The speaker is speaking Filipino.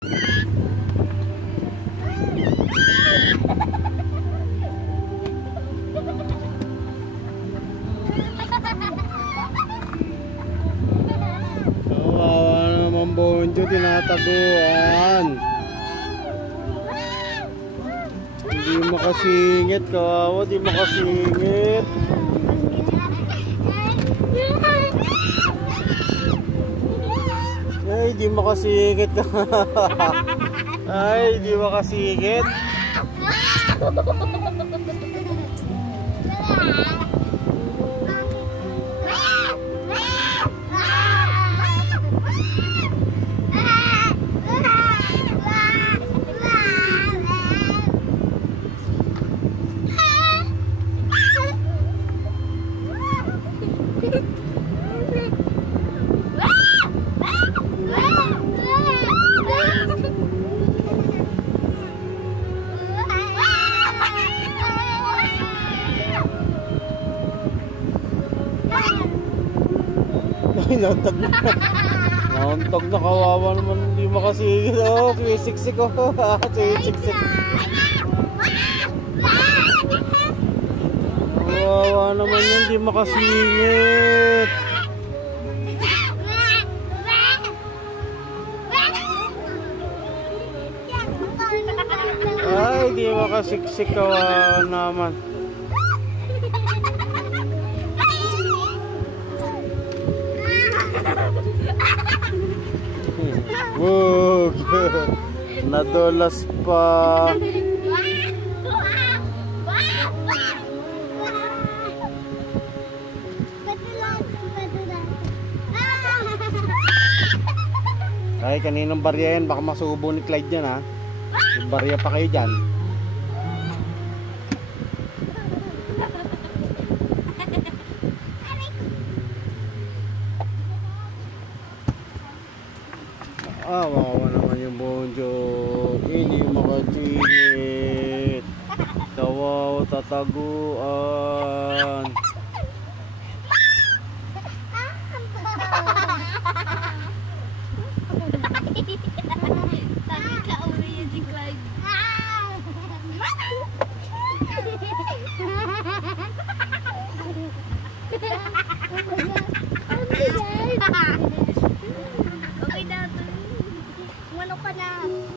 Kawawa naman Bonjo, tinataguan. Hindi makasingit, kawawa, di makasingit. Ay, di makasingit. Ay, di makasingit. Nauntog na. Nauntog na, kawawa naman, hindi makasingit. Oh, sisiksik ko. Sisiksik. Kawawa naman yun, hindi makasingit. Ay, hindi makasiksik, kawawa naman. Wog! Nadulas pa. Ay, kaninang barya yan? Baka masubo ni Clyde yan, ha? Yung barya pa kayo dyan. Ah, wawa naman yung Bonjo. Hindi makasingit. Kawawa, tataguan.